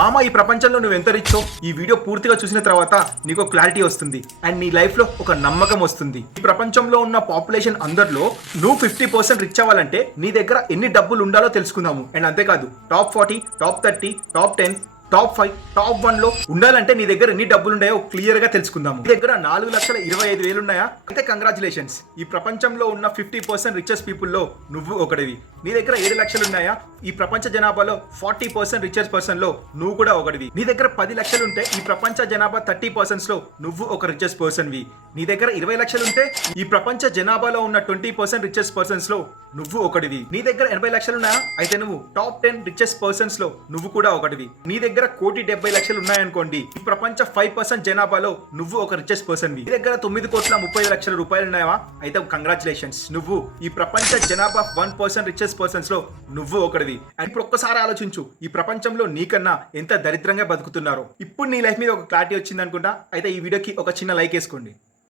మామ ఈ ప్రపంచంలో నువ్వు ఎంత రిచ్చో ఈ వీడియో పూర్తిగా చూసిన తర్వాత నీకు క్లారిటీ వస్తుంది అండ్ నీ లైఫ్ లో ఒక నమ్మకం వస్తుంది. ఈ ప్రపంచంలో ఉన్న పాపులేషన్ అందరిలో నువ్వు 50% రిచ్ అవ్వాలంటే నీ దగ్గర ఎన్ని డబ్బులు ఉండాలో తెలుసుకుందాము. అండ్ అంతేకాదు top 40, top 30, top 10, top 5, top 1 లో ఉండాలంటే నీ దగ్గర ఎన్ని డబ్బులు ఉన్నాయో క్లియర్ గా తెలుసుకుందాం. నీ దగ్గర 4,25,000 ఉన్నాయా? అయితే కంగ్రాచులేషన్స్, ఈ ప్రపంచంలో ఉన్న 50% రిచెస్ట్ పీపుల్ లో నువ్వు ఒకటివి. నీ దగ్గర 7 లక్షలు ఉన్నాయా? ఈ ప్రపంచ జనాభాలో 40% రిచెస్ట్ పర్సన్ లో నువ్వు కూడా ఒకటివి. నీ దగ్గర 10 లక్షలు ఉంటే ఈ ప్రపంచ జనాభా 30% లో నువ్వు ఒక రిచెస్ట్ పర్సన్ వి. నీ దగ్గర 20 లక్షలు ఉంటే ఈ ప్రపంచ జనాభాలో ఉన్న 20% రిచెస్ట్ పర్సన్స్ లో నువ్వు ఒకటివి. నీ దగ్గర 80 లక్షలు ఉన్నాయా? అయితే నువ్వు టాప్ 10 రిచెస్ట్ పర్సన్స్ లో నువ్వు కూడా ఒకటివి. నీ దగ్గర 1,70,00,000 ఉన్నాయనుకోండి, ఈ ప్రపంచ 5% జనాభాలో నువ్వు ఒక రిచెస్ట్ పర్సన్ వి. నీ దగ్గర 9,35,00,000 రూపాయలు ఉన్నాయా? అయితే కంగ్రాచులేషన్స్, నువ్వు ఈ ప్రపంచ జనాభా 1% రిచెస్ట్ పర్సన్స్ లో నువ్వు ఒకటివి. అండ్ ఇప్పుడు ఒక్కసారి ఆలోచించు, ఈ ప్రపంచంలో నీకన్నా ఎంత దరిద్రంగా బతుకుతున్నారో. ఇప్పుడు నీ లైఫ్ మీద ఒక క్లారిటీ వచ్చింది అనుకుంటా. అయితే ఈ వీడియోకి ఒక చిన్న లైక్ వేసుకోండి.